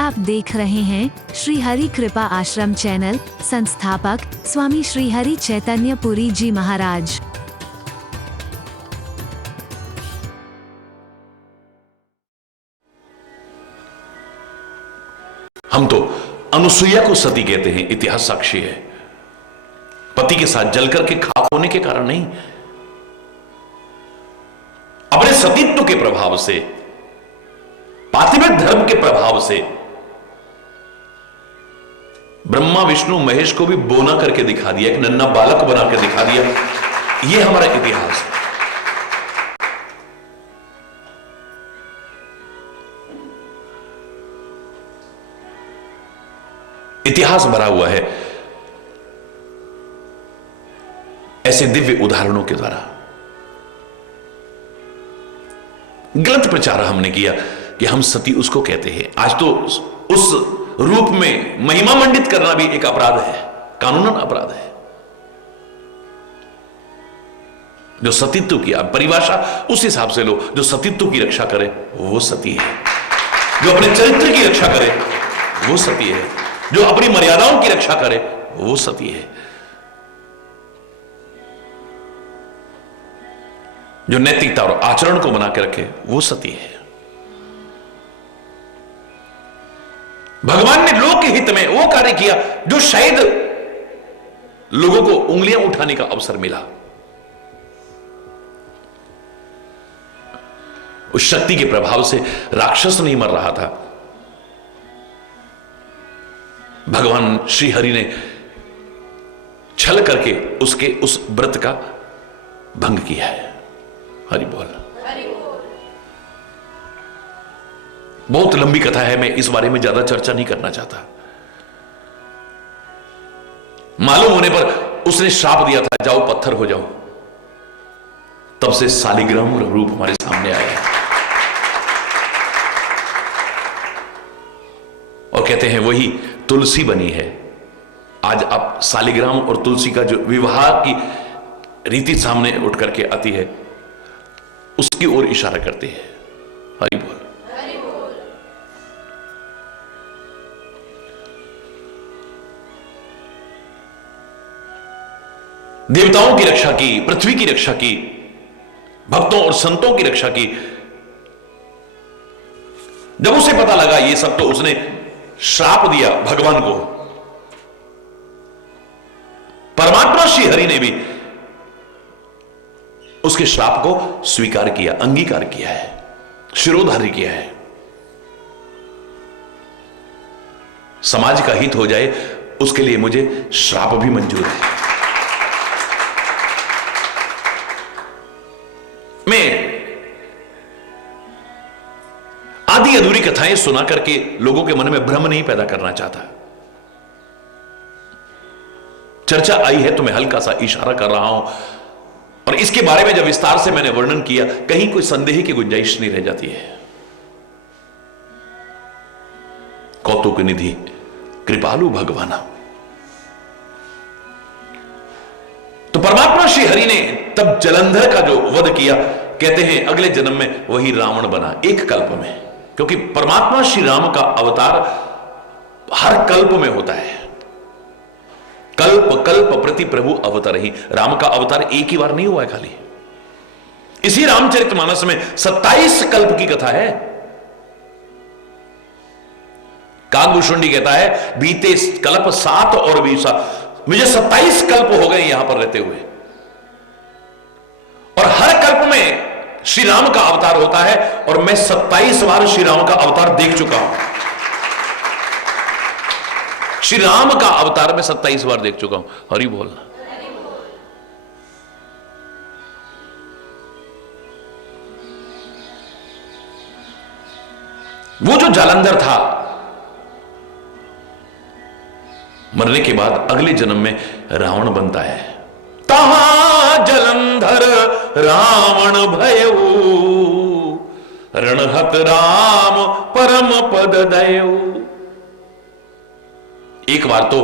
आप देख रहे हैं श्री हरि कृपा आश्रम चैनल। संस्थापक स्वामी श्री हरि चैतन्य पुरी जी महाराज। हम तो अनुसुईया को सती कहते हैं, इतिहास साक्षी है। पति के साथ जलकर के खाक होने के कारण नहीं, अपने सतीत्व के प्रभाव से, पातिव्रत धर्म के प्रभाव से ब्रह्मा विष्णु महेश को भी बोना करके दिखा दिया, एक नन्हा बालक बना के दिखा दिया। यह हमारा इतिहास है। इतिहास भरा हुआ है ऐसे दिव्य उदाहरणों के द्वारा। गलत प्रचार हमने किया कि हम सती उसको कहते हैं। आज तो उस रूप में महिमा मंडित करना भी एक अपराध है, कानूनन अपराध है। जो सतीत्व की परिभाषा उस हिसाब से लो, जो सतीत्व की रक्षा करे वो सती है, जो अपने चरित्र की रक्षा करे वो सती है, जो अपनी मर्यादाओं की रक्षा करे वो सती है, जो नैतिकता और आचरण को बना के रखे वो सती है। भगवान ने लोक हित में वो कार्य किया जो शायद लोगों को उंगलियां उठाने का अवसर मिला। उस शक्ति के प्रभाव से राक्षस नहीं मर रहा था। भगवान श्री हरि ने छल करके उसके उस व्रत का भंग किया है। हरि बोल। बहुत लंबी कथा है, मैं इस बारे में ज्यादा चर्चा नहीं करना चाहता। मालूम होने पर उसने श्राप दिया था, जाओ पत्थर हो जाओ। तब से शालिग्राम रूप हमारे सामने आया और कहते हैं वही तुलसी बनी है। आज आप शालिग्राम और तुलसी का जो विवाह की रीति सामने उठ करके आती है उसकी ओर इशारा करते हैं। हरि बोल। देवताओं की रक्षा की, पृथ्वी की रक्षा की, भक्तों और संतों की रक्षा की। जब उसे पता लगा ये सब, तो उसने श्राप दिया भगवान को। परमात्मा श्री हरि ने भी उसके श्राप को स्वीकार किया, अंगीकार किया है, शिरोधार्य किया है। समाज का हित हो जाए उसके लिए मुझे श्राप भी मंजूर है। मैं आधी अधूरी कथाएं सुना करके लोगों के मन में भ्रम नहीं पैदा करना चाहता। चर्चा आई है तो मैं हल्का सा इशारा कर रहा हूं, और इसके बारे में जब विस्तार से मैंने वर्णन किया, कहीं कोई संदेह की गुंजाइश नहीं रह जाती है। कौतुक निधि कृपालु भगवाना। तो परमात्मा श्री हरि ने तब जलंधर का जो वध किया, कहते हैं अगले जन्म में वही रावण बना, एक कल्प में। क्योंकि परमात्मा श्री राम का अवतार हर कल्प में होता है। कल्प कल्प प्रति प्रभु अवतार ही। राम का अवतार एक ही बार नहीं हुआ है खाली। इसी रामचरितमानस में 27 कल्प की कथा है। काकभूषुंडी कहता है बीते कल्प 7 और 20, मुझे 27 कल्प हो गए यहां पर रहते हुए, और हर कल्प में श्री राम का अवतार होता है, और मैं 27 बार श्री राम का अवतार देख चुका हूं। श्री राम का अवतार मैं 27 बार देख चुका हूं। हरि बोलना। वो जो जालंधर था, मरने के बाद अगले जन्म में रावण बनता है। तहां जलंधर रावण भयऊ, रणहत राम परम पद दयऊ। एक बार तो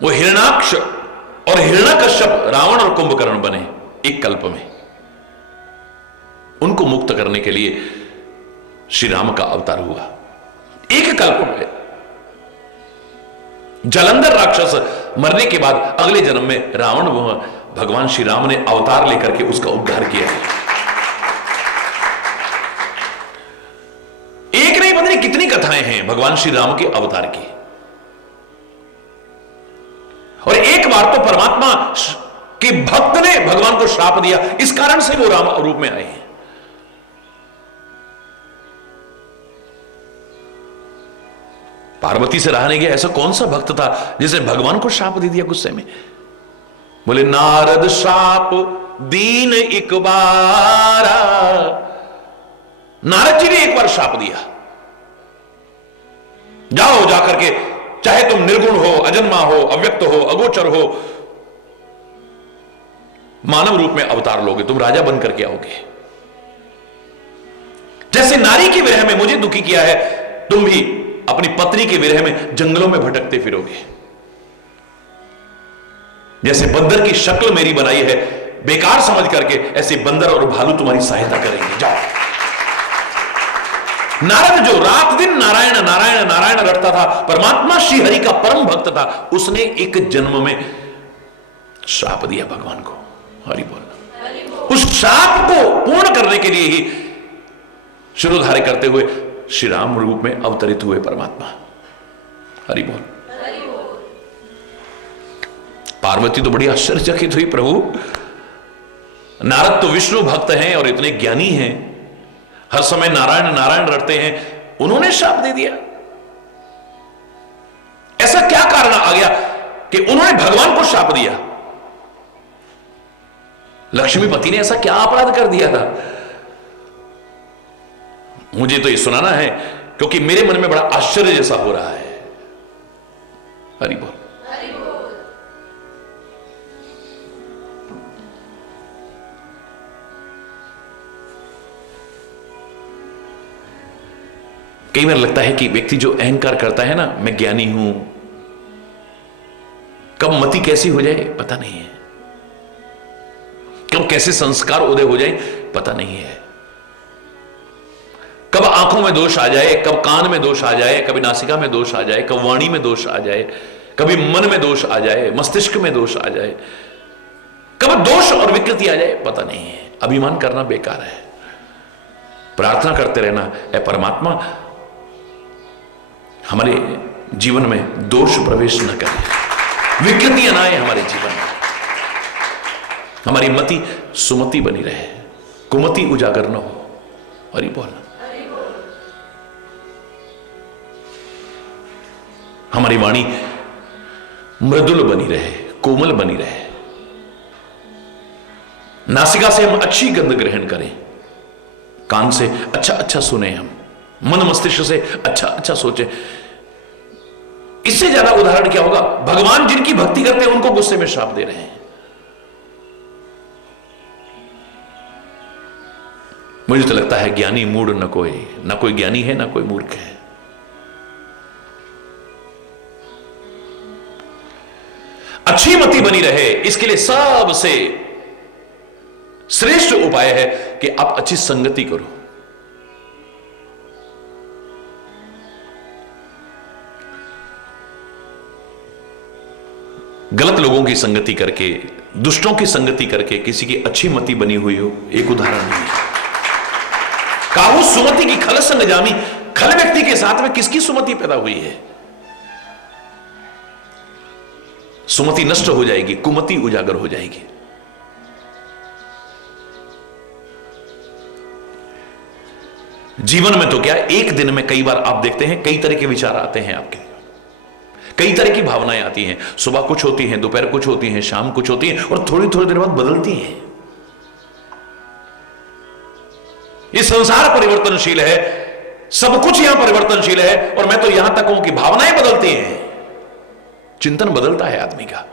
वो हिरणाक्ष और हिरण्यकश्यप रावण और कुंभकर्ण बने एक कल्प में। उनको मुक्त करने के लिए श्री राम का अवतार हुआ। एक कल्प में जलंधर राक्षस मरने के बाद अगले जन्म में रावण भगवान श्री राम ने अवतार लेकर के उसका उद्धार किया है। एक नहीं पता नहीं कितनी कथाएं हैं भगवान श्री राम के अवतार की, और एक बार तो परमात्मा के भक्त ने भगवान को श्राप दिया, इस कारण से वो राम रूप में आए हैं। पार्वती से रहा नहीं गया, ऐसा कौन सा भक्त था जिसने भगवान को श्राप दे दिया गुस्से में? बोले नारद श्राप दीन एक बारा, नारद जी ने एक बार श्राप दिया, जाओ जाकर के चाहे तुम निर्गुण हो, अजन्मा हो, अव्यक्त हो, अगोचर हो, मानव रूप में अवतार लोगे, तुम राजा बन करके आओगे। जैसे नारी की विरह में मुझे दुखी किया है, तुम भी अपनी पत्नी के विरह में जंगलों में भटकते फिरोगे। जैसे बंदर की शक्ल मेरी बनाई है बेकार समझ करके, ऐसे बंदर और भालू तुम्हारी सहायता करेंगे, जाओ। नारद जो रात दिन नारायण नारायण नारायण रटता था, परमात्मा श्री हरि का परम भक्त था, उसने एक जन्म में श्राप दिया भगवान को। हरि बोल। उस श्राप को पूर्ण करने के लिए ही शिरोधार्य करते हुए श्री राम रूप में अवतरित हुए परमात्मा। हरि बोल। पार्वती तो बड़ी आश्चर्यचकित हुई, प्रभु नारद तो विष्णु भक्त हैं और इतने ज्ञानी हैं, हर समय नारायण नारायण रटते हैं, उन्होंने श्राप दे दिया। ऐसा क्या कारण आ गया कि उन्होंने भगवान को श्राप दिया? लक्ष्मीपति ने ऐसा क्या अपराध कर दिया था? मुझे तो ये सुनाना है क्योंकि मेरे मन में बड़ा आश्चर्य जैसा हो रहा है। हरि बोल। कई बार लगता है कि व्यक्ति जो अहंकार करता है ना, मैं ज्ञानी हूं, कब मति कैसी हो जाए पता नहीं है, कब कैसे संस्कार उदय हो जाए पता नहीं है, कब आंखों में दोष आ जाए, कब कान में दोष आ जाए, कभी नासिका में दोष आ जाए, कब वाणी में दोष आ जाए, कभी मन में दोष आ जाए, मस्तिष्क में दोष आ जाए, कब दोष और विकृति आ जाए पता नहीं है। अभिमान करना बेकार है, प्रार्थना करते रहना, ऐ परमात्मा हमारे जीवन में दोष प्रवेश न करे, विकृतियां ना आए हमारे जीवन में, हमारी मति सुमति बनी रहे, कुमति उजागर न हो। हरि बोल। हमारी वाणी मृदुल बनी रहे, कोमल बनी रहे, नासिका से हम अच्छी गंध ग्रहण करें, कान से अच्छा अच्छा सुने, हम मन मस्तिष्क से अच्छा अच्छा सोचें। इससे ज्यादा उदाहरण क्या होगा? भगवान जिनकी भक्ति करते हैं उनको गुस्से में श्राप दे रहे हैं। मुझे तो लगता है ज्ञानी मूढ़ न कोई ज्ञानी है, न कोई मूर्ख है। अच्छी मति बनी रहे, इसके लिए सबसे श्रेष्ठ उपाय है कि आप अच्छी संगति करो। गलत लोगों की संगति करके, दुष्टों की संगति करके किसी की अच्छी मति बनी हुई हो, एक उदाहरण नहीं है। काहू सुमति की खल संग जामी, खल व्यक्ति के साथ में किसकी सुमति पैदा हुई है? सुमति नष्ट हो जाएगी, कुमति उजागर हो जाएगी। जीवन में तो क्या, एक दिन में कई बार आप देखते हैं कई तरह के विचार आते हैं आपके, कई तरह की भावनाएं आती हैं। सुबह कुछ होती हैं, दोपहर कुछ होती हैं, शाम कुछ होती हैं, और थोड़ी थोड़ी देर बाद बदलती हैं। ये संसार परिवर्तनशील है, सब कुछ यहां परिवर्तनशील है, और मैं तो यहां तक हूं कि भावनाएं बदलती हैं, चिंतन बदलता है आदमी का।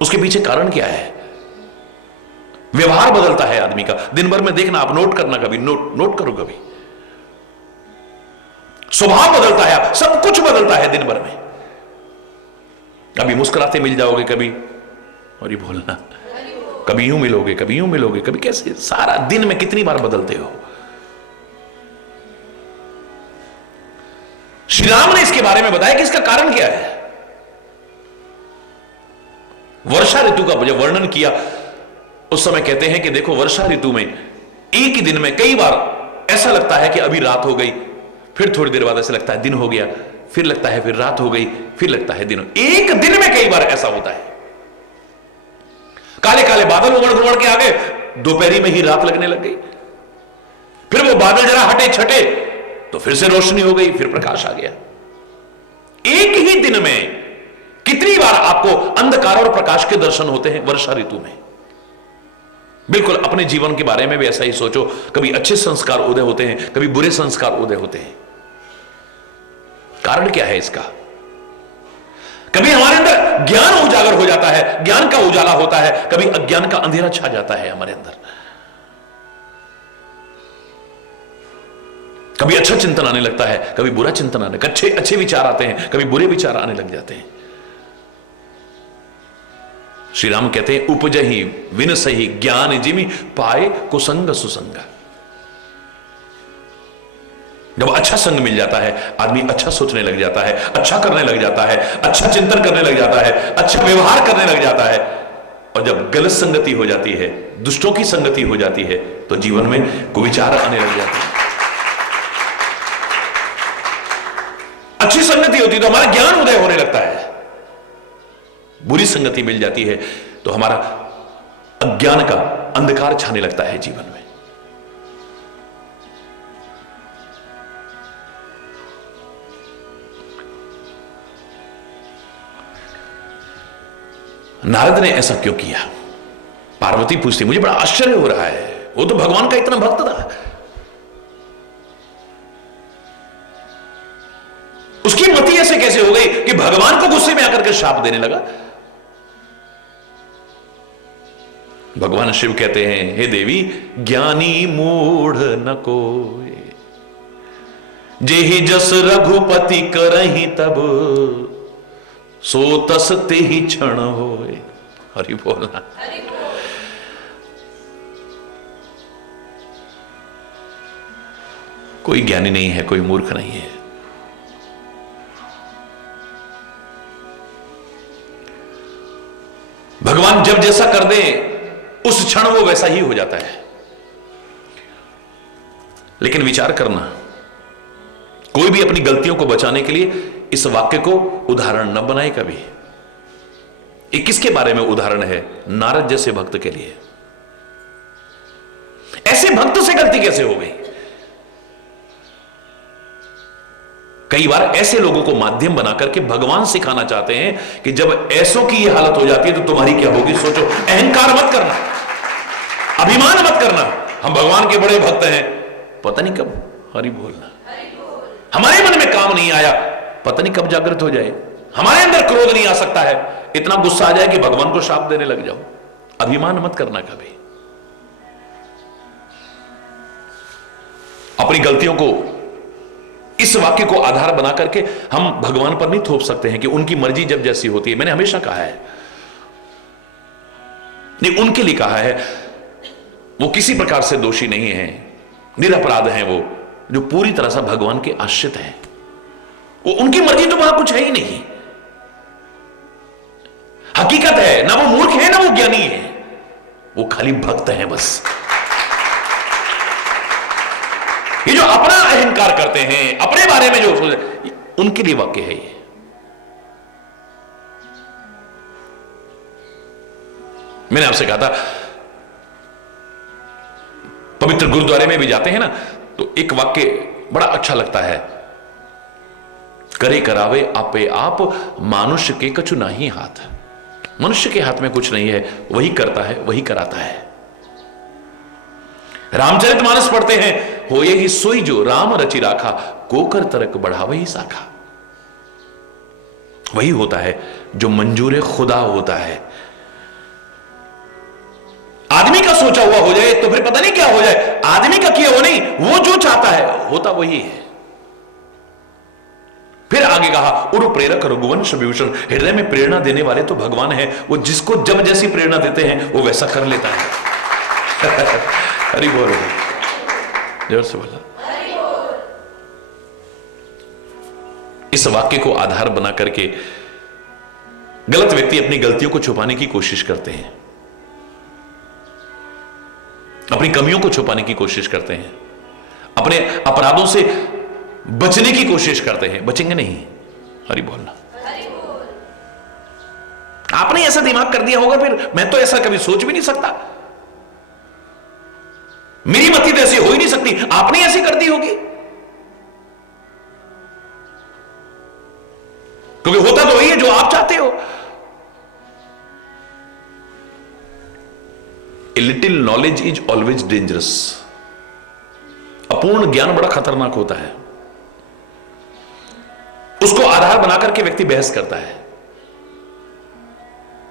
उसके पीछे कारण क्या है? व्यवहार बदलता है आदमी का। दिन भर में देखना, आप नोट करना, कभी नोट करो, कभी स्वभाव बदलता है, सब कुछ बदलता है दिन भर में। कभी मुस्कुराते मिल जाओगे, कभी और ये बोलना, कभी यूं मिलोगे, कभी यूं मिलोगे, कभी कैसे, सारा दिन में कितनी बार बदलते हो। श्री राम ने इसके बारे में बताया कि इसका कारण क्या है। वर्षा ऋतु का जब वर्णन किया उस समय कहते हैं कि देखो, वर्षा ऋतु में एक ही दिन में कई बार ऐसा लगता है कि अभी रात हो गई, फिर थोड़ी देर बाद ऐसा लगता है दिन हो गया, फिर लगता है फिर रात हो गई, फिर लगता है दिन। एक दिन में कई बार ऐसा होता है। काले काले बादल उमड़ घुमड़ के आ गए, दोपहरी में ही रात लगने लग गई, फिर वो बादल जरा हटे छटे तो फिर से रोशनी हो गई, फिर प्रकाश आ गया। एक ही दिन में कितनी बार आपको अंधकार और प्रकाश के दर्शन होते हैं वर्षा ऋतु में। बिल्कुल अपने जीवन के बारे में भी ऐसा ही सोचो, कभी अच्छे संस्कार उदय होते हैं, कभी बुरे संस्कार उदय होते हैं। कारण क्या है इसका? कभी हमारे अंदर ज्ञान उजागर हो जाता है, ज्ञान का उजाला होता है, कभी अज्ञान का अंधेरा छा जाता है हमारे अंदर। कभी अच्छा चिंतन आने लगता है, कभी बुरा चिंतन आने, अच्छे विचार आते हैं, कभी बुरे विचार आने लग जाते हैं। श्री राम कहते हैं, उपजहि विनसहि ज्ञान जिमि पाए कुसंग सुसंग। जब अच्छा संग मिल जाता है, आदमी अच्छा सोचने लग जाता है, अच्छा करने लग जाता है, अच्छा चिंतन करने लग जाता है, अच्छा व्यवहार करने लग जाता है। और जब गलत संगति हो जाती है, दुष्टों की संगति हो जाती है, तो जीवन में कुविचार आने लग जाते हैं। अच्छी संगति होती तो हमारा ज्ञान उदय होने लगता है, बुरी संगति मिल जाती है तो हमारा अज्ञान का अंधकार छाने लगता है जीवन में। नारद ने ऐसा क्यों किया? पार्वती पूछती, मुझे बड़ा आश्चर्य हो रहा है, वो तो भगवान का इतना भक्त था, उसकी मति ऐसे कैसे हो गई कि भगवान को गुस्से में आकर के शाप देने लगा? भगवान शिव कहते हैं, हे देवी, ज्ञानी मूढ़ न कोय, जेहि जस रघुपति करहि तब, सो तस तेहि क्षण होय। हरि बोलना। कोई ज्ञानी नहीं है, कोई मूर्ख नहीं है। भगवान जब जैसा कर दे उस क्षण वो वैसा ही हो जाता है। लेकिन विचार करना, कोई भी अपनी गलतियों को बचाने के लिए इस वाक्य को उदाहरण न बनाए कभी। ये किसके बारे में उदाहरण है? नारद जैसे भक्त के लिए। ऐसे भक्त से गलती कैसे हो गई? कई बार ऐसे लोगों को माध्यम बनाकर के भगवान सिखाना चाहते हैं कि जब ऐसों की ये हालत हो जाती है तो तुम्हारी क्या होगी सोचो। अहंकार मत करना, अभिमान मत करना, हम भगवान के बड़े भक्त हैं, पता नहीं कब हरि बोलना हमारे मन में काम नहीं आया, पता नहीं कब जागृत हो जाए। हमारे अंदर क्रोध नहीं आ सकता है, इतना गुस्सा आ जाए कि भगवान को शाप देने लग जाओ। अभिमान मत करना कभी। अपनी गलतियों को, इस वाक्य को आधार बना करके हम भगवान पर नहीं थोप सकते हैं कि उनकी मर्जी जब जैसी होती है। मैंने हमेशा कहा है, नहीं उनके लिए कहा है, वो किसी प्रकार से दोषी नहीं है, निरपराध हैं वो, जो पूरी तरह से भगवान के आश्रित हैं। वो उनकी मर्जी तो वहां कुछ है ही नहीं। हकीकत है, ना वो मूर्ख है ना वो ज्ञानी है, वो खाली भक्त हैं बस। ये जो अपना अहंकार करते हैं, अपने बारे में जो सोचते, उनके लिए वाक्य है ये। मैंने आपसे कहा था, पवित्र गुरुद्वारे में भी जाते हैं ना, तो एक वाक्य बड़ा अच्छा लगता है, करे करावे आपे आप, मानुष्य के कछु नहीं हाथ। मनुष्य के हाथ में कुछ नहीं है, वही करता है, वही कराता है। रामचरितमानस पढ़ते हैं, हो ये ही सोई जो राम रचि राखा, कोकर तरक बढ़ावे ही साखा। वही होता है जो मंजूर खुदा होता है। आदमी का सोचा हुआ हो जाए तो फिर पता नहीं क्या हो जाए, आदमी का किया हुआ नहीं, वो जो चाहता है होता वही है। फिर आगे कहा, उर प्रेरक रघुवंश विभूषण, हृदय में प्रेरणा देने वाले तो भगवान है, वो जिसको जब जैसी प्रेरणा देते हैं वो वैसा कर लेता है। हरि बोल, जोर से बोला। इस वाक्य को आधार बना करके गलत व्यक्ति अपनी गलतियों को छुपाने की कोशिश करते हैं, अपनी कमियों को छुपाने की कोशिश करते हैं, अपने अपराधों से बचने की कोशिश करते हैं। बचेंगे नहीं। हरि बोलना। आपने ऐसा दिमाग कर दिया होगा, फिर मैं तो ऐसा कभी सोच भी नहीं सकता, मेरी मति तो ऐसी हो ही नहीं सकती, आपने ऐसी कर दी होगी। क्योंकि होता तो वही है जो आप चाहते हो। A little knowledge is always dangerous. अपूर्ण ज्ञान बड़ा खतरनाक होता है। उसको आधार बनाकर के व्यक्ति बहस करता है।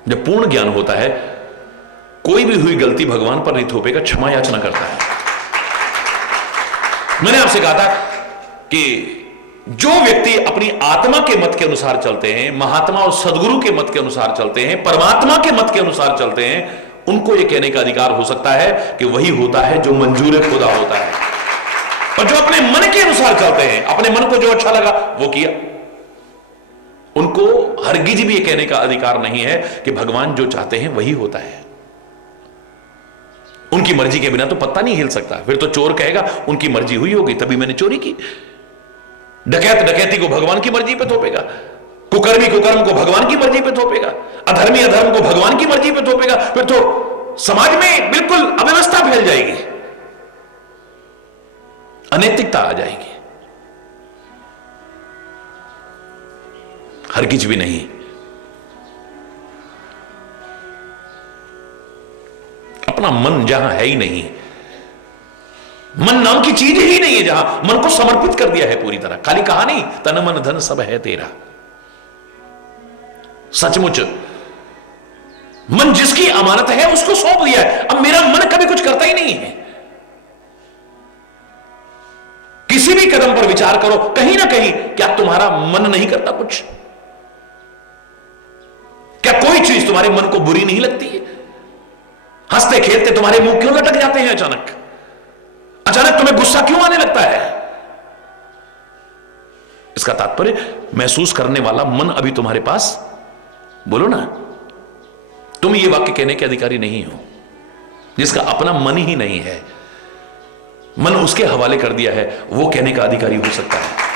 जब पूर्ण ज्ञान होता है, कोई भी हुई गलती भगवान पर नहीं थोपेगा, क्षमा याचना करता है। मैंने आपसे कहा था कि जो व्यक्ति अपनी आत्मा के मत के अनुसार चलते हैं, महात्मा और सदगुरु के मत के अनुसार चलते हैं, परमात्मा के मत के अनुसार चलते हैं, उनको यह कहने का अधिकार हो सकता है कि वही होता है जो मंजूर खुदा होता है। और जो अपने मन के अनुसार चलते हैं, अपने मन को जो अच्छा लगा वो किया, उनको हरगिज भी यह कहने का अधिकार नहीं है कि भगवान जो चाहते हैं वही होता है। उनकी मर्जी के बिना तो पत्ता नहीं हिल सकता। फिर तो चोर कहेगा उनकी मर्जी हुई होगी तभी मैंने चोरी की। डकैत डकैती को भगवान की मर्जी पे थोपेगा, कुकर्मी कुकर्म को भगवान की मर्जी पे थोपेगा, अधर्मी अधर्म को भगवान की मर्जी पे थोपेगा। फिर तो समाज में बिल्कुल अव्यवस्था फैल जाएगी, अनैतिकता आ जाएगी। हरगिज भी नहीं। अपना मन जहां है ही नहीं, मन नाम की चीज ही नहीं है, जहां मन को समर्पित कर दिया है पूरी तरह। खाली कहा नहीं तन मन धन सब है तेरा। सचमुच मन जिसकी अमानत है उसको सौंप दिया है। अब मेरा मन कभी कुछ करता ही नहीं है। किसी भी कदम पर विचार करो, कहीं ना कहीं क्या तुम्हारा मन नहीं करता कुछ? क्या कोई चीज तुम्हारे मन को बुरी नहीं लगती है? हंसते खेलते तुम्हारे मुंह क्यों लटक जाते हैं? अचानक अचानक तुम्हें गुस्सा क्यों आने लगता है? इसका तात्पर्य महसूस करने वाला मन अभी तुम्हारे पास, बोलो ना, तुम ये वाक्य कहने के अधिकारी नहीं हो। जिसका अपना मन ही नहीं है, मन उसके हवाले कर दिया है, वो कहने का अधिकारी हो सकता है।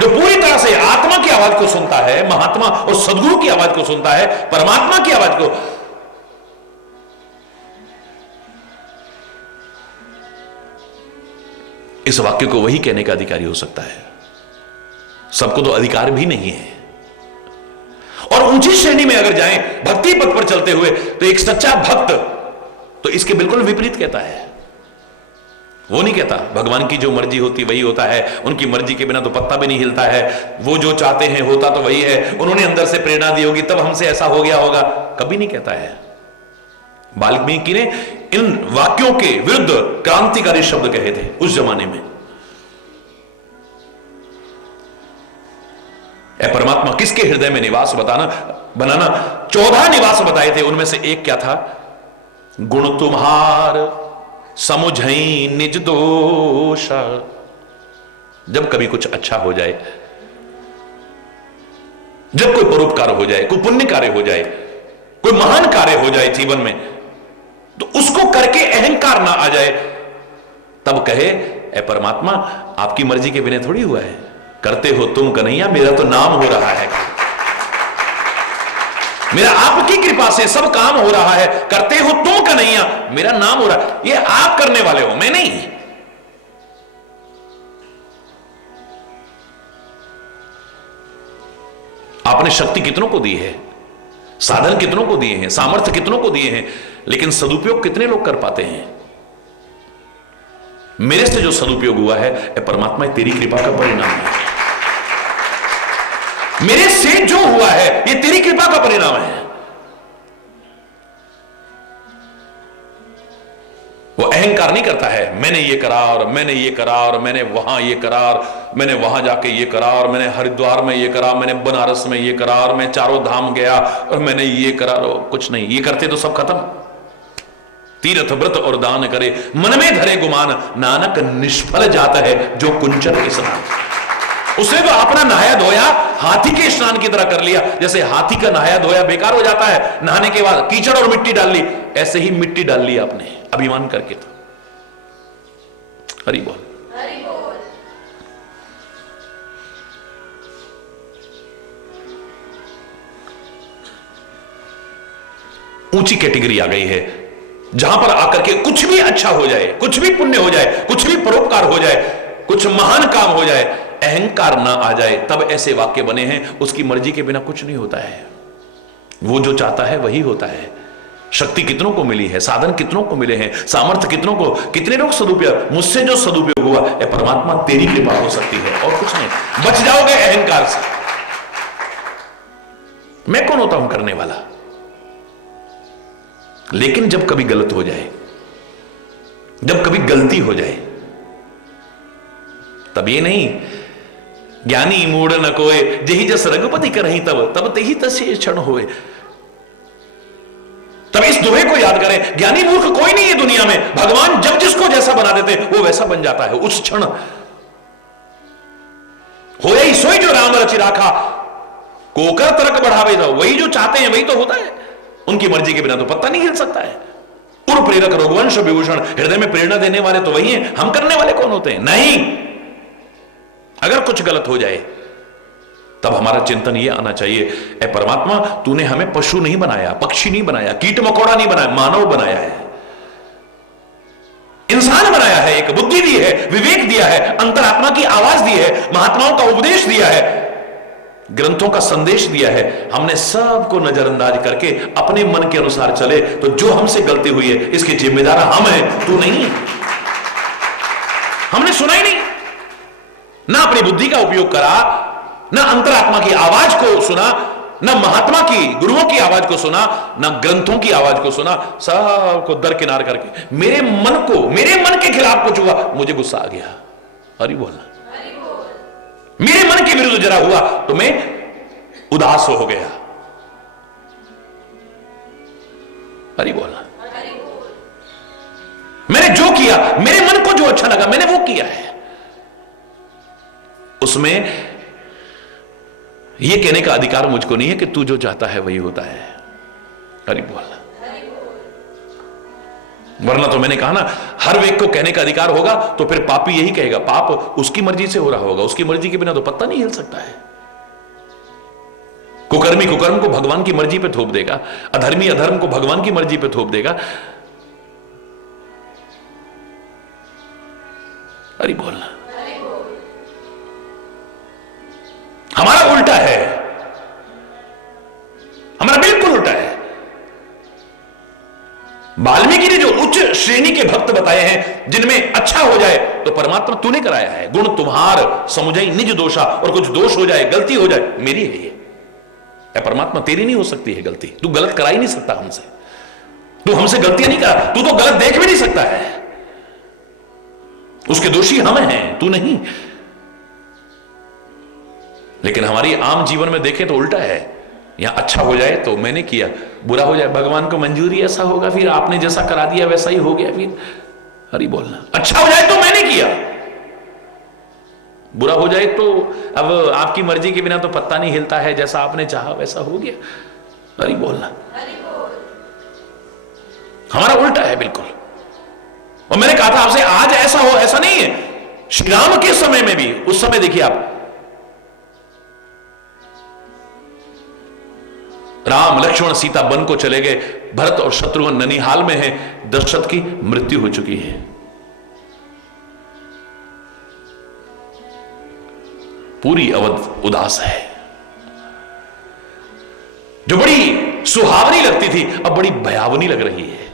जो पूरी तरह से आत्मा की आवाज को सुनता है, महात्मा और सदगुरु की आवाज को सुनता है, परमात्मा की आवाज को, इस वाक्य को वही कहने का अधिकारी हो सकता है। सबको तो अधिकार भी नहीं है। और ऊंची श्रेणी में अगर जाएं भक्ति पथ पर चलते हुए, तो एक सच्चा भक्त तो इसके बिल्कुल विपरीत कहता है। वो नहीं कहता भगवान की जो मर्जी होती वही होता है, उनकी मर्जी के बिना तो पत्ता भी नहीं हिलता है, वो जो चाहते हैं होता तो वही है, उन्होंने अंदर से प्रेरणा दी होगी तब हमसे ऐसा हो गया होगा। कभी नहीं कहता है। वाल्मीकि ने इन वाक्यों के विरुद्ध क्रांतिकारी शब्द कहे थे उस जमाने में। ए परमात्मा किसके हृदय में निवास बनाना 14 निवास बताए थे। उनमें से एक क्या था? गुण तुम्हार समुझई निज दोष। जब कभी कुछ अच्छा हो जाए, जब कोई परोपकार हो जाए, कोई पुण्य कार्य हो जाए, कोई महान कार्य हो जाए जीवन में, तो उसको करके अहंकार ना आ जाए, तब कहे ए परमात्मा आपकी मर्जी के बिना थोड़ी हुआ है, करते हो तुम कन्हैया, मेरा तो नाम हो रहा है, मेरा आपकी कृपा से सब काम हो रहा है, करते हो तुम कन्हैया, मेरा नाम हो रहा है। ये आप करने वाले हो, मैं नहीं। आपने शक्ति कितनों को दी है, साधन कितनों को दिए हैं, सामर्थ्य कितनों को दिए हैं, लेकिन सदुपयोग कितने लोग कर पाते हैं? मेरे से जो सदुपयोग हुआ है परमात्मा तेरी कृपा का परिणाम है। मेरे से जो हुआ है ये तेरी कृपा का परिणाम है। वो अहंकार नहीं करता है मैंने ये करा और मैंने ये करा और मैंने वहां ये करा और मैंने वहां जाके ये करा और मैंने हरिद्वार में ये करा, मैंने बनारस में ये करा और मैं चारों धाम गया और मैंने ये करा। कुछ नहीं, ये करते तो सब खत्म। तीर्थ व्रत और दान करे, मन में धरे गुमान, नानक निष्फल जाता है जो कुंचन स्नान। उसने तो अपना नहाया धोया हाथी के स्नान की तरह कर लिया। जैसे हाथी का नहाया धोया बेकार हो जाता है, नहाने के बाद कीचड़ और मिट्टी डाल ली, ऐसे ही मिट्टी डाल ली आपने अभिमान करके। तो हरि बोल। ऊंची कैटेगरी आ गई है जहां पर आकर के कुछ भी अच्छा हो जाए, कुछ भी पुण्य हो जाए, कुछ भी परोपकार हो जाए, कुछ महान काम हो जाए, अहंकार ना आ जाए, तब ऐसे वाक्य बने हैं। उसकी मर्जी के बिना कुछ नहीं होता है, वो जो चाहता है वही होता है। शक्ति कितनों को मिली है, साधन कितनों को मिले हैं, सामर्थ्य कितनों को, कितने लोग सदुपयोग, मुझसे जो सदुपयोग हुआ है परमात्मा तेरी कृपा हो सकती है और कुछ नहीं। बच जाओगे अहंकार से। मैं कौन होता हूं करने वाला? लेकिन जब कभी गलत हो जाए, जब कभी गलती हो जाए, तब ये नहीं ज्ञानी मूढ़ न कोय जही जस रघुपति करही तब तब तेही तस्य क्षण होए। तब इस दोहे को याद करें, ज्ञानी मूर्ख कोई नहीं है दुनिया में। भगवान जब जिसको जैसा बना देते वो वैसा बन जाता है उस क्षण। होया ही सोई जो राम रचि राखा, कोकर तर्क बढ़ावे जाओ, वही जो चाहते हैं वही तो होता है। उनकी मर्जी के बिना तो पत्ता नहीं हिल सकता है। उर प्रेरक रघुवंश विभूषण, हृदय में प्रेरणा देने वाले तो वही हैं, हम करने वाले कौन होते हैं? नहीं। अगर कुछ गलत हो जाए तब हमारा चिंतन यह आना चाहिए, ए परमात्मा तूने हमें पशु नहीं बनाया, पक्षी नहीं बनाया, कीट मकोड़ा नहीं बनाया, मानव बनाया है, इंसान बनाया है, एक बुद्धि दी है, विवेक दिया है, अंतरात्मा की आवाज दी है, महात्माओं का उपदेश दिया है, ग्रंथों का संदेश दिया है। हमने सबको नजरअंदाज करके अपने मन के अनुसार चले तो जो हमसे गलती हुई है इसके जिम्मेदार हम हैं, तू नहीं। हमने सुना ही नहीं, ना अपनी बुद्धि का उपयोग करा, ना अंतरात्मा की आवाज को सुना, ना महात्मा की गुरुओं की आवाज को सुना, ना ग्रंथों की आवाज को सुना। सबको दरकिनार करके मेरे मन के खिलाफ कुछ हुआ, मुझे गुस्सा आ गया, हरि बोलना, मेरे मन के विरुद्ध जरा हुआ तो मैं उदास हो गया, हरि बोलना। मैंने जो किया, मेरे मन को जो अच्छा लगा मैंने वो किया है। उसमें यह कहने का अधिकार मुझको नहीं है कि तू जो चाहता है वही होता है, हरि बोलना। वरना तो मैंने कहा ना, हर व्यक्ति को कहने का अधिकार होगा तो फिर पापी यही कहेगा, पाप उसकी मर्जी से हो रहा होगा, उसकी मर्जी के बिना तो पत्ता नहीं हिल सकता है। कुकर्मी कुकर्म को भगवान की मर्जी पे थोप देगा, अधर्मी अधर्म को भगवान की मर्जी पे थोप देगा, हरि बोलना। हमारा उल्टा है, हमारा बिल्कुल उल्टा है। वाल्मीकि ने जो उच्च श्रेणी के भक्त बताए हैं जिनमें अच्छा हो जाए तो परमात्मा तूने कराया है। गुण तुम्हार समुझई निज दोषा, और कुछ दोष हो जाए, गलती हो जाए, मेरी है ये। परमात्मा तेरी नहीं हो सकती है गलती, तू गलत करा ही नहीं सकता हमसे, तू हमसे गलतियां नहीं करा, तू तो गलत देख भी नहीं सकता है, उसके दोषी हम हैं, तू नहीं। लेकिन हमारी आम जीवन में देखें तो उल्टा है। यहां अच्छा हो जाए तो मैंने किया, बुरा हो जाए भगवान को मंजूरी ऐसा होगा, फिर आपने जैसा करा दिया वैसा ही हो गया, फिर हरि बोलना। अच्छा हो जाए तो मैंने किया, बुरा हो जाए तो अब आपकी मर्जी के बिना तो पत्ता नहीं हिलता है, जैसा आपने चाहा वैसा हो गया, हरि बोलना। हमारा उल्टा है बिल्कुल। और मैंने कहा था आपसे आज ऐसा हो, ऐसा नहीं है। श्री राम के समय में भी, उस समय देखिए आप, राम लक्ष्मण सीता वन को चले गए, भरत और शत्रुघ्न ननिहाल में हैं, दशरथ की मृत्यु हो चुकी है। पूरी अवध उदास है। जो बड़ी सुहावनी लगती थी अब बड़ी भयावनी लग रही है।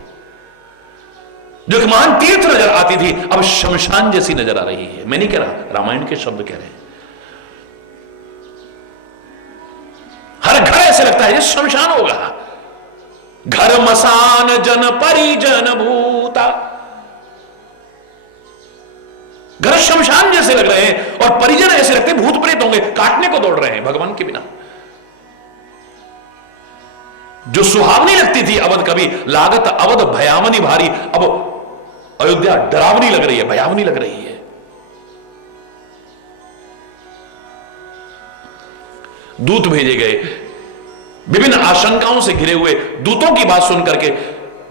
जो एक महान तीर्थ नजर आती थी अब शमशान जैसी नजर आ रही है। मैं नहीं कह रहा, रामायण के शब्द कह रहे हैं। हर घर ऐसे लगता है ये शमशान होगा। घर मसान जन परिजन भूता, घर शमशान जैसे लग रहे हैं और परिजन ऐसे लगते भूत प्रेत होंगे, काटने को दौड़ रहे हैं भगवान के बिना। जो सुहावनी लगती थी अवध कभी, लागत अवध भयावनी भारी, अब अयोध्या डरावनी लग रही है, भयावनी लग रही है। दूत भेजे गए, विभिन्न आशंकाओं से घिरे हुए दूतों की बात सुनकर के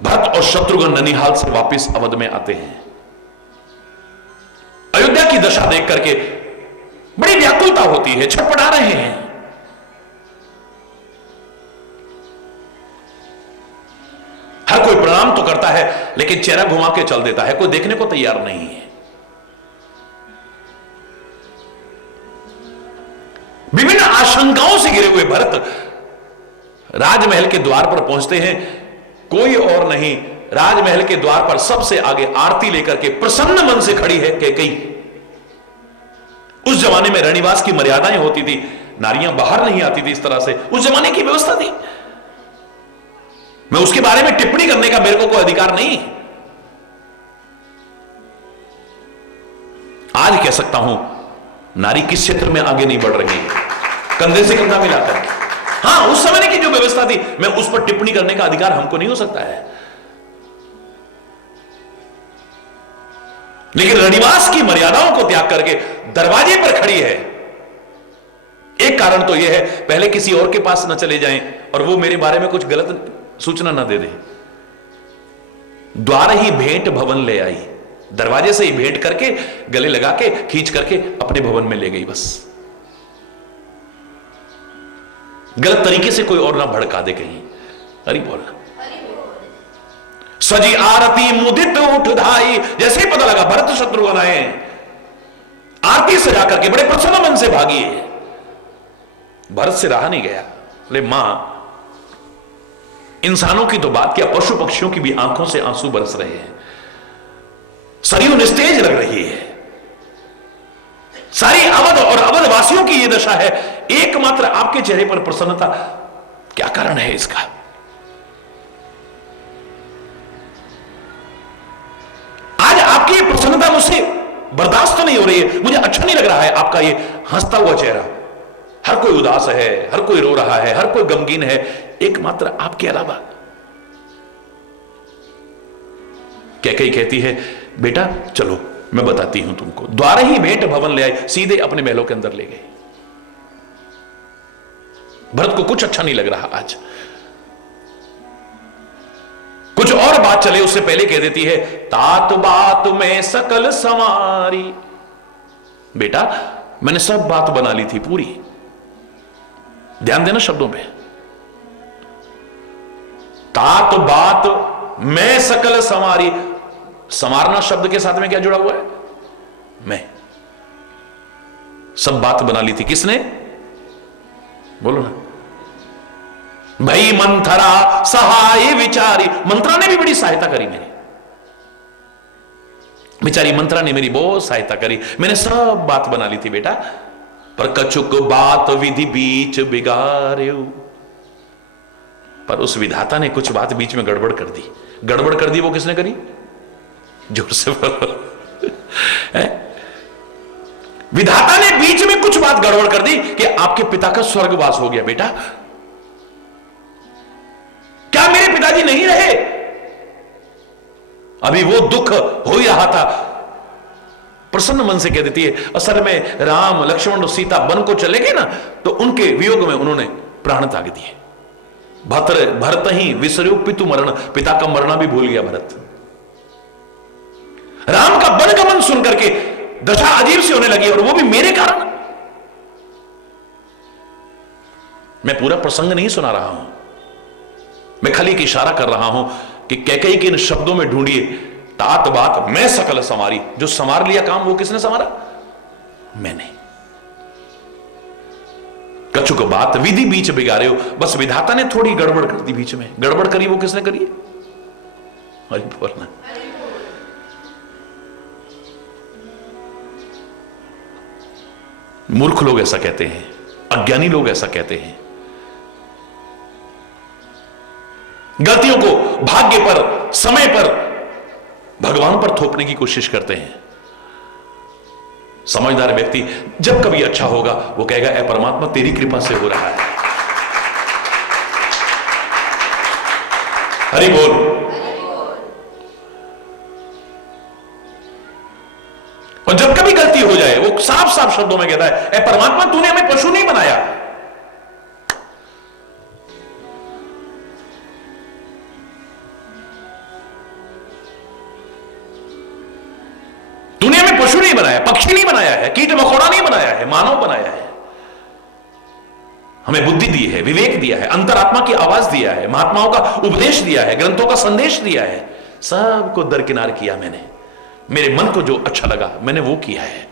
भरत और शत्रुघ्न ननिहाल से वापस अवध में आते हैं। अयोध्या की दशा देख करके बड़ी व्याकुलता होती है, छटपटा रहे हैं। हर कोई प्रणाम तो करता है लेकिन चेहरा घुमा के चल देता है, कोई देखने को तैयार नहीं है। विभिन्न आशंकाओं से घिरे हुए भरत राजमहल के द्वार पर पहुंचते हैं। कोई और नहीं, राजमहल के द्वार पर सबसे आगे आरती लेकर के प्रसन्न मन से खड़ी है कैकेयी। उस जमाने में रणनिवास की मर्यादाएं होती थी, नारियां बाहर नहीं आती थी इस तरह से, उस जमाने की व्यवस्था थी। मैं उसके बारे में टिप्पणी करने का मेरे को कोई अधिकार नहीं। आज कह सकता हूं नारी किस क्षेत्र में आगे नहीं बढ़ रही है, कंधे से कंधा मिलाकर। हां, उस समय की जो व्यवस्था थी, मैं उस पर टिप्पणी करने का अधिकार हमको नहीं हो सकता है। लेकिन रणनिवास की मर्यादाओं को त्याग करके दरवाजे पर खड़ी है। एक कारण तो यह है, पहले किसी और के पास न चले जाएं और वो मेरे बारे में कुछ गलत सूचना न दे दे। द्वार ही भेंट भवन ले आई, दरवाजे से ही भेंट करके गले लगा के खींच करके अपने भवन में ले गई। बस गलत तरीके से कोई और ना भड़का दे कहीं। अरे बोलना सजी आरती मुदित उठ धाई, जैसे ही पता लगा भरत शत्रुघ्न आए, आरती सजा करके बड़े प्रसन्न मन से भागी है। भरत से रहा नहीं गया। बोले मां, इंसानों की तो बात क्या, पशु पक्षियों की भी आंखों से आंसू बरस रहे हैं, सरयू निस्तेज लग रही है। सारी अवध और अवध वासियों की यह दशा है, एकमात्र आपके चेहरे पर प्रसन्नता, क्या कारण है इसका? आज आपकी ये प्रसन्नता मुझसे बर्दाश्त नहीं हो रही है, मुझे अच्छा नहीं लग रहा है आपका ये हंसता हुआ चेहरा। हर कोई उदास है, हर कोई रो रहा है, हर कोई गमगीन है, एकमात्र आपके अलावा। कैकेयी कहती है बेटा चलो मैं बताती हूं तुमको। द्वार ही भेंट भवन ले आई, सीधे अपने महलों के अंदर ले गए। भरत को कुछ अच्छा नहीं लग रहा आज। कुछ और बात चले उससे पहले कह देती है तात बात में सकल समारी। बेटा मैंने सब बात बना ली थी पूरी, ध्यान देना शब्दों पे। तात बात मैं सकल समारी, समारना शब्द के साथ में क्या जुड़ा हुआ है? मैं। सब बात बना ली थी किसने? बोलो ना। भई मंथरा सहाय विचारी, मंत्रा ने भी बड़ी सहायता करी मेरी। बेचारी मंत्रा ने मेरी बहुत सहायता करी, मैंने सब बात बना ली थी बेटा, पर कछुक बात विधि बीच बिगाड़्यो। पर उस विधाता ने कुछ बात बीच में गड़बड़ कर दी। गड़बड़ कर दी वो किसने करी? जोर से विधाता ने बीच में कुछ बात गड़बड़ कर दी कि आपके पिता का स्वर्गवास हो गया। बेटा क्या मेरे पिताजी नहीं रहे? अभी वो दुख हो ही रहा था। प्रसन्न मन से कह देती है असल में राम लक्ष्मण और सीता वन को चले गए ना, तो उनके वियोग में उन्होंने प्राण त्याग दिए। भरत ही विसर्यो पितु मरण, पिता का मरना भी भूल गया भरत। राम का वन गमन सुन करके दशा अजीब सी होने लगी, और वो भी मेरे कारण। मैं पूरा प्रसंग नहीं सुना रहा हूं, मैं खाली एक इशारा कर रहा हूं कि कैकेयी के इन शब्दों में ढूंढिए तात बात मैं सकल समारी। जो संवार लिया काम वो किसने संवारा? मैंने। कछुक बात विधि बीच बिगाड़े हो, बस विधाता ने थोड़ी गड़बड़ कर दी बीच में। गड़बड़ करी वो किसने करी? अरे बोलना। मूर्ख लोग ऐसा कहते हैं, अज्ञानी लोग ऐसा कहते हैं। गलतियों को भाग्य पर, समय पर, भगवान पर थोपने की कोशिश करते हैं। समझदार व्यक्ति जब कभी अच्छा होगा वो कहेगा ऐ परमात्मा तेरी कृपा से हो रहा है। हरि बोल। और जब कभी गलती हो जाए वो साफ साफ शब्दों में कहता है ऐ परमात्मा तूने हमें पशु नहीं बनाया, बनाया, पक्षी नहीं बनाया है, कीट मकोड़ा नहीं बनाया है, मानव बनाया है। हमें बुद्धि दी है, विवेक दिया है, अंतरात्मा की आवाज दिया है, महात्माओं का उपदेश दिया है, ग्रंथों का संदेश दिया है। सबको दरकिनार किया मैंने। मेरे मन को जो अच्छा लगा मैंने वो किया है।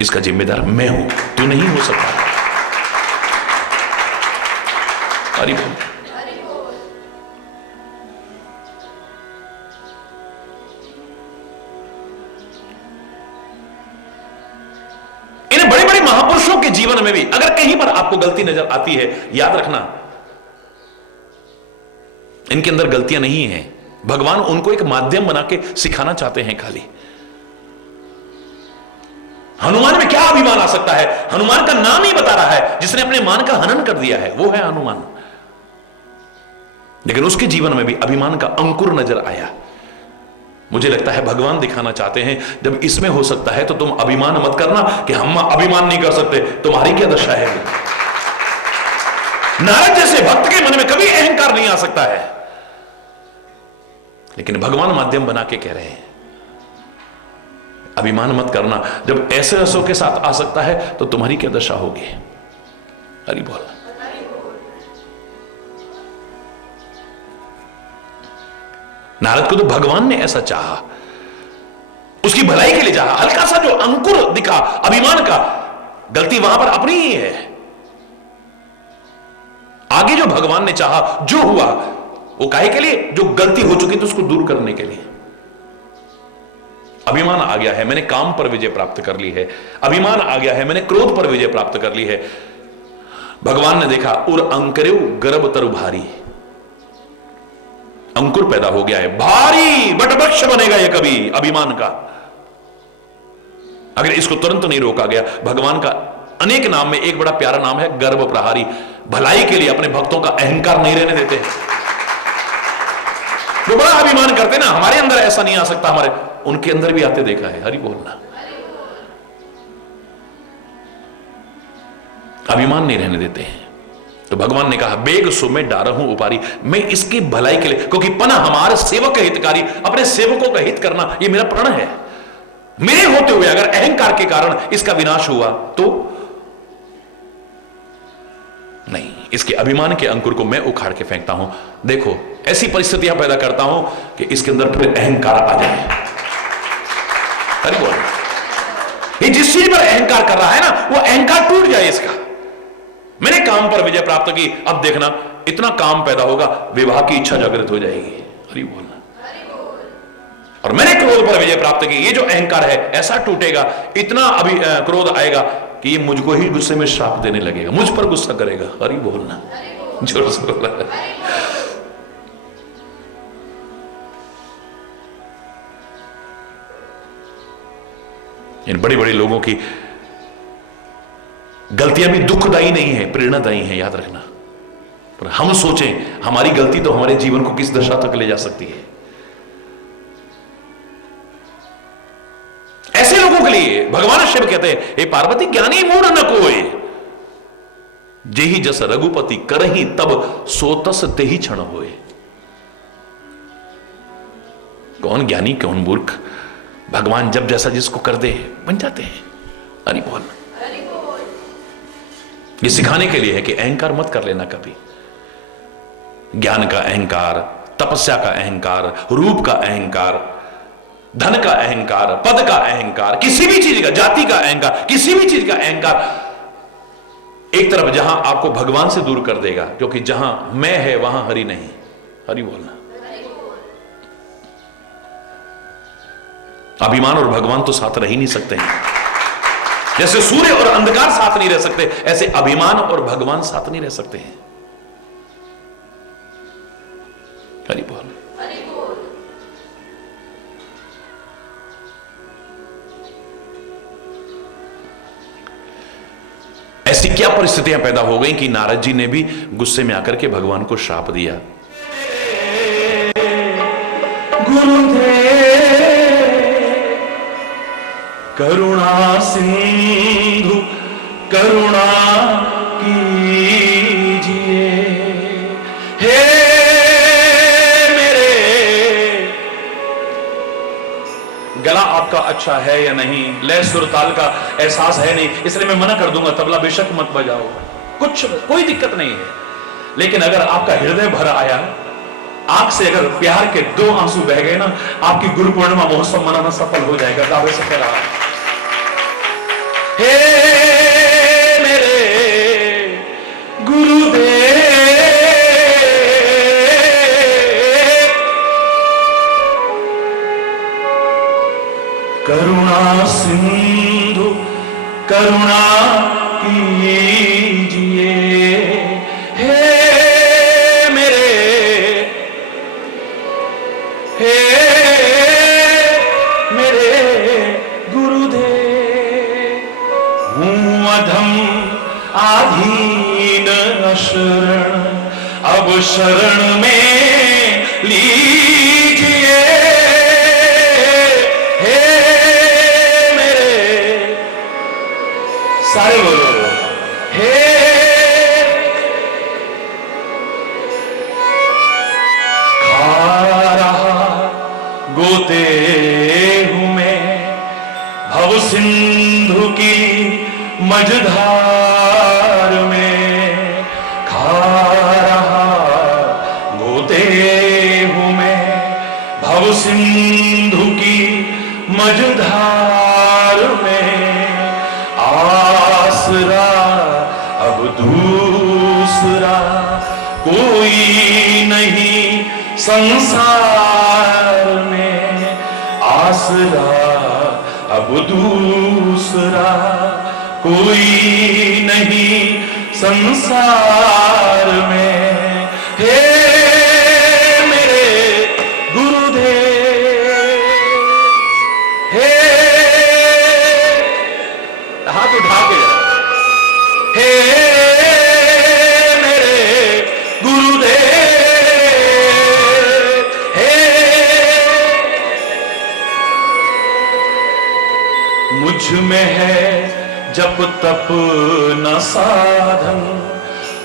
इसका जिम्मेदार मैं हूं, तू नहीं हो सकता। हरि बोल। इन बड़े बड़े महापुरुषों के जीवन में भी अगर कहीं पर आपको गलती नजर आती है, याद रखना इनके अंदर गलतियां नहीं है। भगवान उनको एक माध्यम बना के सिखाना चाहते हैं खाली। हनुमान में क्या अभिमान आ सकता है? हनुमान का नाम ही बता रहा है, जिसने अपने मान का हनन कर दिया है वो है हनुमान। लेकिन उसके जीवन में भी अभिमान का अंकुर नजर आया। मुझे लगता है भगवान दिखाना चाहते हैं जब इसमें हो सकता है तो तुम अभिमान मत करना कि हम अभिमान नहीं कर सकते। तुम्हारी क्या दशा है? नारद जैसे भक्त के मन में कभी अहंकार नहीं आ सकता है, लेकिन भगवान माध्यम बना के कह रहे हैं अभिमान मत करना। जब ऐसे रसों के साथ आ सकता है तो तुम्हारी क्या दशा होगी? हरि बोल। नारद को तो भगवान ने ऐसा चाहा, उसकी भलाई के लिए चाहा। हल्का सा जो अंकुर दिखा अभिमान का, गलती वहां पर अपनी ही है। आगे जो भगवान ने चाहा, जो हुआ वो काहे के लिए? जो गलती हो चुकी थी उसको दूर करने के लिए। अभिमान आ गया है, मैंने काम पर विजय प्राप्त कर ली है। अभिमान आ गया है, मैंने क्रोध पर विजय प्राप्त कर ली है। भगवान ने देखा उर अंकरेव गर्भ तरु भारी, अंकुर पैदा हो गया है, भारी बटवृक्ष बनेगा ये कभी अभिमान का, अगर इसको तुरंत नहीं रोका गया। भगवान का अनेक नाम में एक बड़ा प्यारा नाम है गर्भ प्रहारी। भलाई के लिए अपने भक्तों का अहंकार नहीं रहने देते। वो बड़ा अभिमान करते ना, हमारे अंदर ऐसा नहीं आ सकता, हमारे उनके अंदर भी आते देखा है। हरि बोलना। अभिमान नहीं रहने देते हैं। तो भगवान ने कहा बेग सो मैं डारहूं उपारी, मैं इसकी भलाई के लिए, क्योंकि पना हमारे सेवक हितकारी, अपने सेवकों का हित करना ये मेरा प्रण है। मेरे होते हुए अगर अहंकार के कारण इसका विनाश हुआ तो नहीं, इसके अभिमान के अंकुर को मैं उखाड़ के फेंकता हूं। देखो ऐसी परिस्थितियां पैदा करता हूं कि इसके अंदर फिर अहंकार आ जाए। अरे बोल, ये जिस चीज पर अहंकार कर रहा है ना वो अहंकार टूट जाए इसका। मैंने काम पर विजय प्राप्त की, अब देखना इतना काम पैदा होगा, विवाह की इच्छा जागृत हो जाएगी। हरि बोलना। और मैंने क्रोध पर विजय प्राप्त की, ये जो अहंकार है ऐसा टूटेगा, इतना अभी क्रोध आएगा कि ये मुझको ही गुस्से में श्राप देने लगेगा, मुझ पर गुस्सा करेगा। हरि बोलना। जोर से बोलना। इन बड़े बड़े लोगों की गलतियां भी दुखदायी नहीं है, प्रेरणादायी है, याद रखना। पर हम सोचें हमारी गलती तो हमारे जीवन को किस दशा तक ले जा सकती है। ऐसे लोगों के लिए भगवान शिव कहते हैं हे पार्वती ज्ञानी मूढ़ न कोय, जेहि जस रघुपति करही तब सोतस तेहि क्षण होए। कौन ज्ञानी कौन मूर्ख, भगवान जब जैसा जिसको कर दे बन जाते हैं। हरि बोल। ये सिखाने के लिए है कि अहंकार मत कर लेना कभी। ज्ञान का अहंकार, तपस्या का अहंकार, रूप का अहंकार, धन का अहंकार, पद का अहंकार, किसी भी चीज का, जाति का अहंकार, किसी भी चीज का अहंकार एक तरफ जहां आपको भगवान से दूर कर देगा, क्योंकि जहां मैं है वहां हरि नहीं। हरि बोलना। अभिमान और भगवान तो साथ रह ही नहीं सकते हैं। जैसे सूर्य और अंधकार साथ नहीं रह सकते, ऐसे अभिमान और भगवान साथ नहीं रह सकते हैं। हरि बोल। ऐसी क्या परिस्थितियां पैदा हो गई कि नारद जी ने भी गुस्से में आकर के भगवान को श्राप दिया। गुरुदेव करुणा सिंधु करुणा कीजिए, हे मेरे गला आपका अच्छा है या नहीं, लय सुर ताल का एहसास है नहीं, इसलिए मैं मना कर दूंगा, तबला बेशक मत बजाओ, कुछ कोई दिक्कत नहीं है। लेकिन अगर आपका हृदय भर आया, आंख से अगर प्यार के 2 आंसू बह गए ना, आपकी गुरु पूर्णिमा महोत्सव मनाना सफल हो जाएगा। दावे से कह रहा हे मेरे गुरुदेव, करुणा सिंधु करुणा कीजिए, हे मेरे गुरुदेव। हूं अधम आधीन शरण, अब शरण में लीजिए, हे मेरे, सारे बोलो, हे खा रहा गोते हूं मैं भव सिंधु की मझधार में, खा रहा गोते हूं मैं भव सिंधु की मझधार में, आसरा अब दूसरा कोई नहीं संसार में, आसरा अब दूसरा कोई नहीं संसार में, हे मेरे गुरुदेव, हे हाथ उठा के, हे मेरे गुरुदेव, हे मुझ में है जप तप न साधन,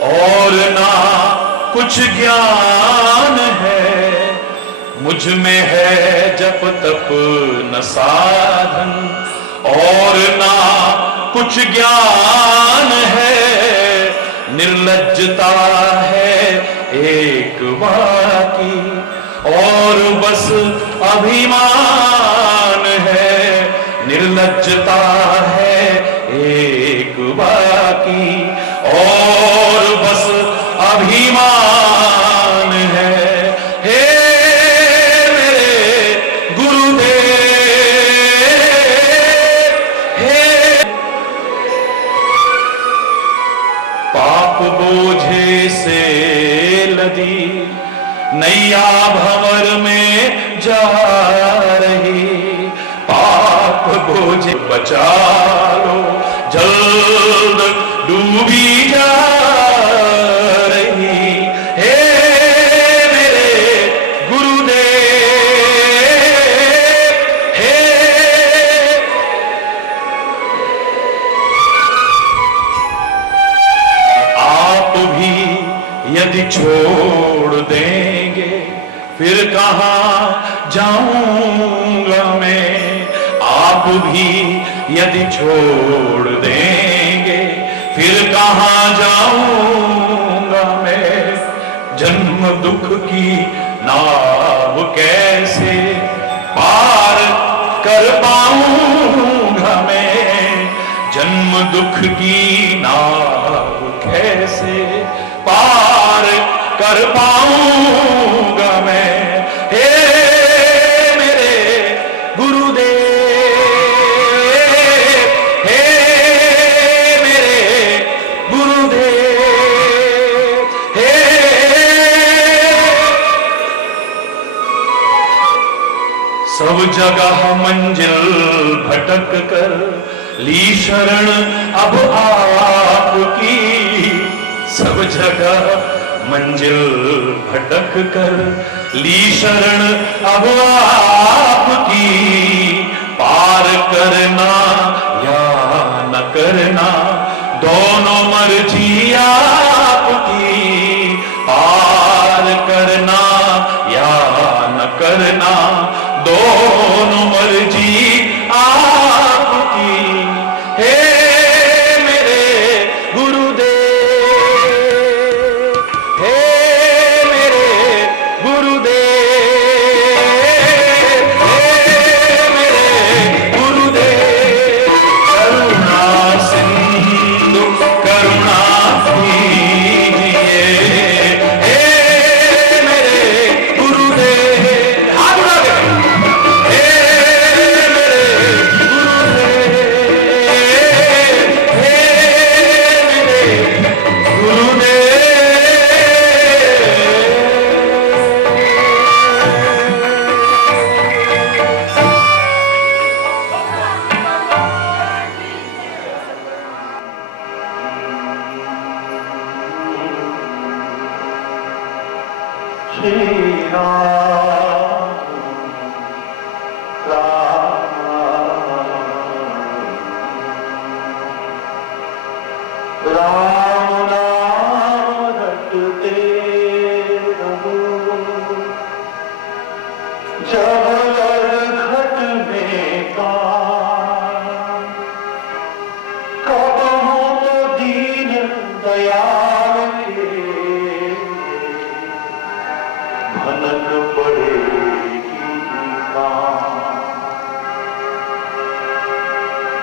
और ना कुछ ज्ञान है, मुझ में है जप तप न साधन, और ना कुछ ज्ञान है, निर्लज्जता है एक बाकी, और बस अभिमान है, निर्लज्जता है एक बाकी, और बस अभिमान है, हे मेरे गुरुदेव, हे पाप बोझे से लदी नैया भंवर में जा रही, पाप बोझे बचा लो जल्द डूबी जा रही, हे मेरे गुरुदेव, हे आप भी यदि छोड़ देंगे फिर कहां जाऊंगा मैं, आप भी यदि छोड़ देंगे फिर कहां जाऊंगा मैं, जन्म दुख की नाव कैसे पार कर पाऊंगा मैं, जन्म दुख की नाव कैसे पार कर पाऊंगा मैं, हे सब जगह मंजिल भटक कर ली शरण अब आपकी, सब जगह मंजिल भटक कर ली शरण अब आपकी, पार करना या न करना दोनों मर्जी आपकी, पार करना या न करना दोनों मर्जी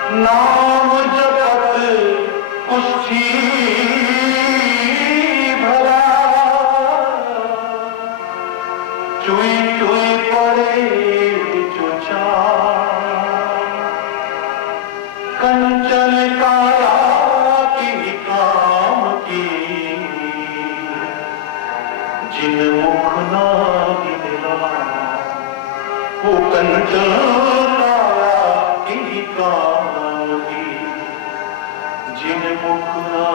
नाम जपत कुष्ठी भला, चुई चुई पड़े जो चार, कंचन काया की काम की, जिन मुख ना गिरा वो कंचन काया की काम की, जिन मुख ना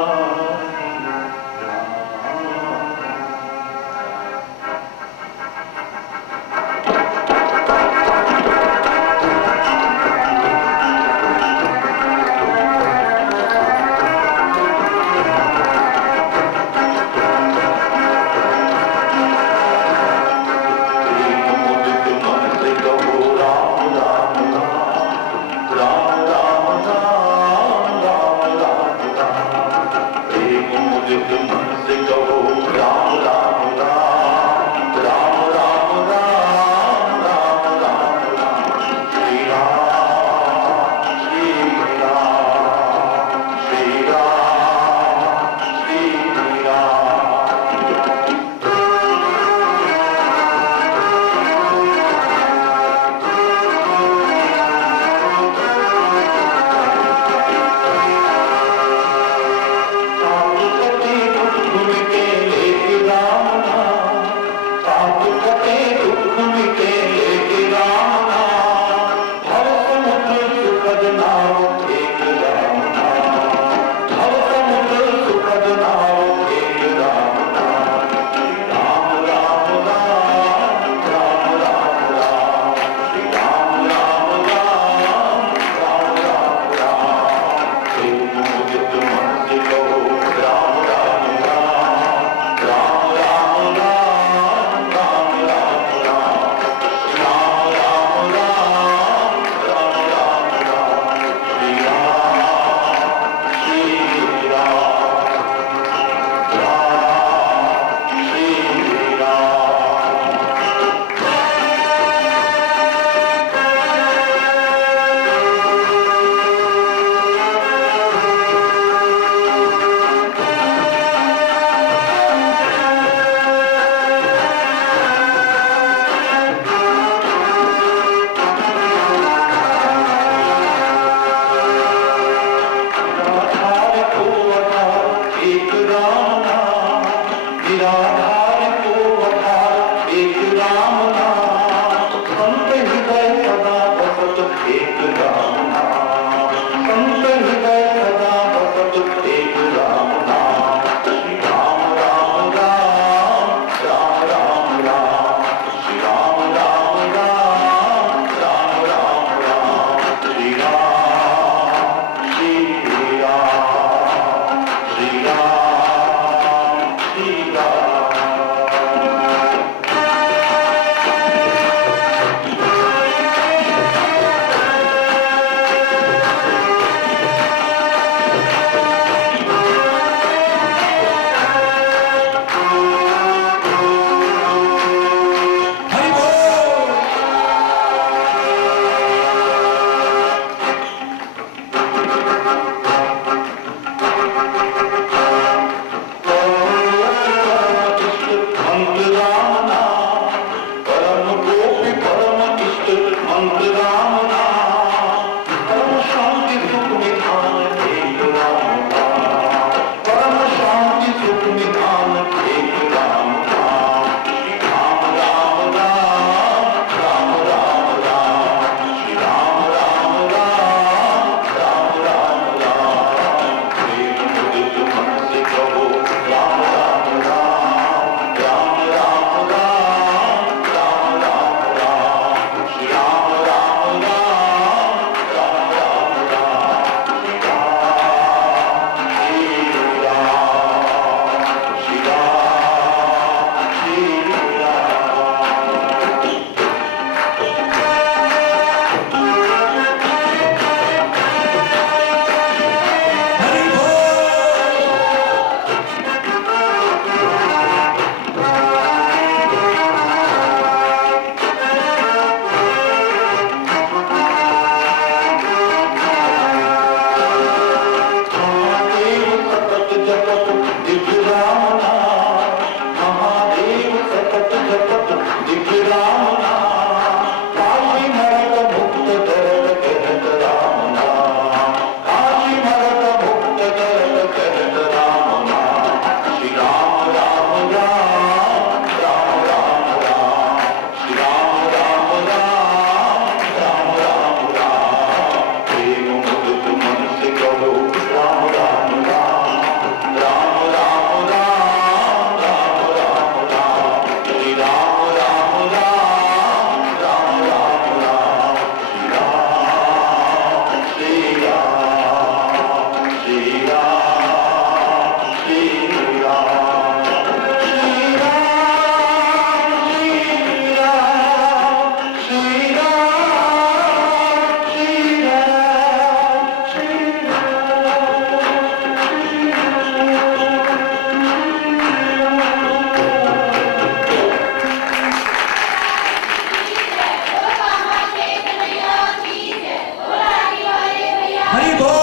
हरि बोल।